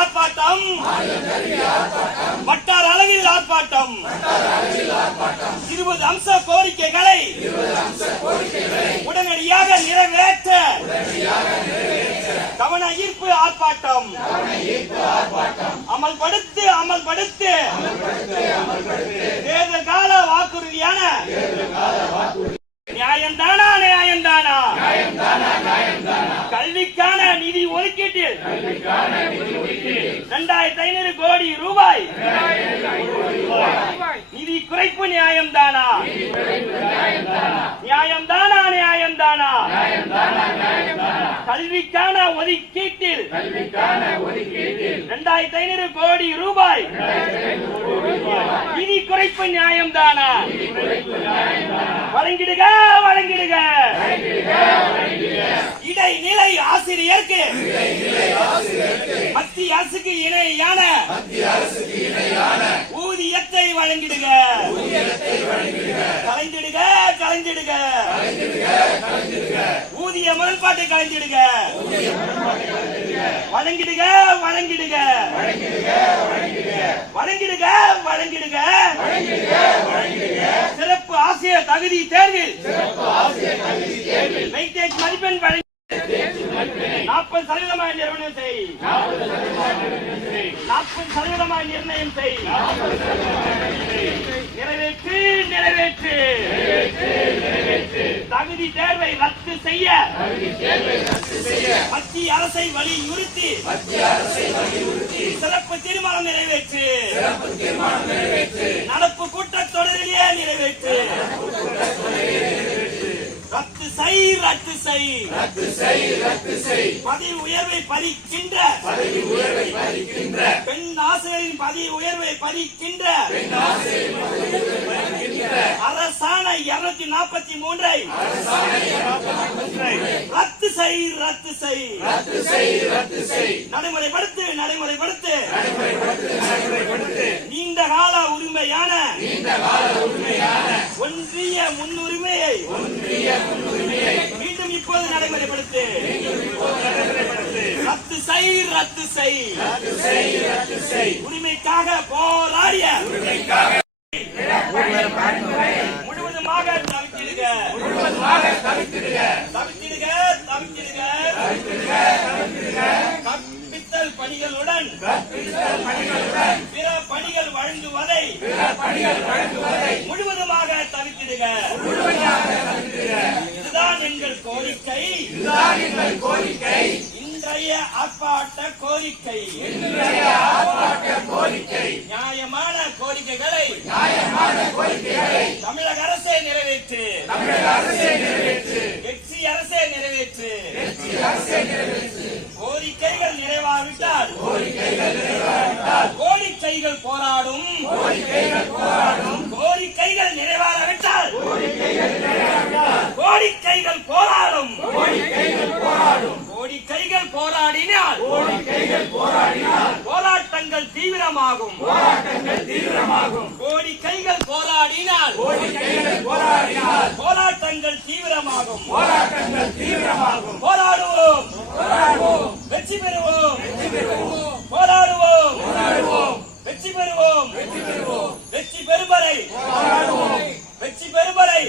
ஆர்ப்பாட்டம், வட்டார அளவில் ஆர்ப்பாட்டம், 20 அம்ச கோரிக்கைகளை உடனடியாக நிறைவேற்ற கவன ஈர்ப்பு ஆர்ப்பாட்டம், அமல்படுத்து அமல்படுத்து தேர்தல் கால வாக்குறுதியான நியாயம்தானா நியாயம்தானா கல்விக்கான நிதி ஒதுக்கீட்டில் 2500 கோடி ரூபாய் நிதி குறைப்பு நியாயம்தானா நியாயம்தானா நியாயம்தானா கல்விக்கான ஒதுக்கீட்டில் 2500 கோடி ரூபாய் நிதி குறைப்பு நியாயம்தானா வழங்கிடுக வழங்கிடுக இடைநிலை ஆசிரியருக்கு மத்திய அரசுக்கு இணையான ஊதியத்தை வழங்கிடுக கலைந்திடுக கலைந்திடுக ஊதிய முரண்பாட்டை கலைந்திடுக வழங்கிடுக வழங்கிடுக வழங்கிடுக வழங்கிடுக சிறப்பு ஆசிரியர் தகுதி தேர்வில் வெயிட்டேஜ் மதிப்பெண் வழங்கி 40% நிர்ணயம் செய் 40% நிர்ணயம் செய் நிறைவேற்று நிறைவேற்று தகுதி தேர்வை ரத்து செய்ய மத்திய அரசை வலியுறுத்தி சிறப்பு தீர்மானம் நிறைவேற்று நடப்பு கூட்டத்தொடரிலேயே நிறைவேற்று ரத்து செய் ரத்து செய் பதவி உயர்வை பறிக்கின்ற பெண் ஆசிரியரின் பதவி உயர்வை பறிக்கின்ற அரசாணை 243 ரத்து செய் ரத்து செய் நடைமுறைப்படுத்து நடைமுறைப்படுத்து நீண்ட கால உரிமையான ஒன்றிய முன்னுரிமையை மீண்டும் இப்போது நடைமுறைப்படுத்து ரத்து செய் ரத்து செய் உரிமைக்காக போராடிய முழுவதுமாக தவிர்த்திடுக தவிர்த்திடுக தவிர்த்திடுக கற்பித்தல் பணிகளுடன் பிற பணிகள் வழங்குவதை முழுவதுமாக தவிர்த்திடுக இதுதான் எங்கள் கோரிக்கை இன்றைய ஆர்ப்பாட்ட கோரிக்கை நியாயமான கோரிக்கைகளை தமிழக அரசே நிறைவேற்று எச்சி அரசே நிறைவேற்று கோரிக்கைகள் நிறைவாவிட்டால் கோரிக்கைகள் போராடும் கோரிக்கைகள் நிறைவேறாவிட்டால் கோரிக்கைகள் போராடும் கோரிக்கைகள் போராடினால் போராட்டங்கள் தீவிரமாகும் கோரிக்கைகள் போராடினால் போராட்டங்கள் தீவிரமாகும் போராடுவோம் வெற்றி பெறுவோம் போராடுவோம் வெற்றி பெறுவோம் வெற்றி பெறும் வரை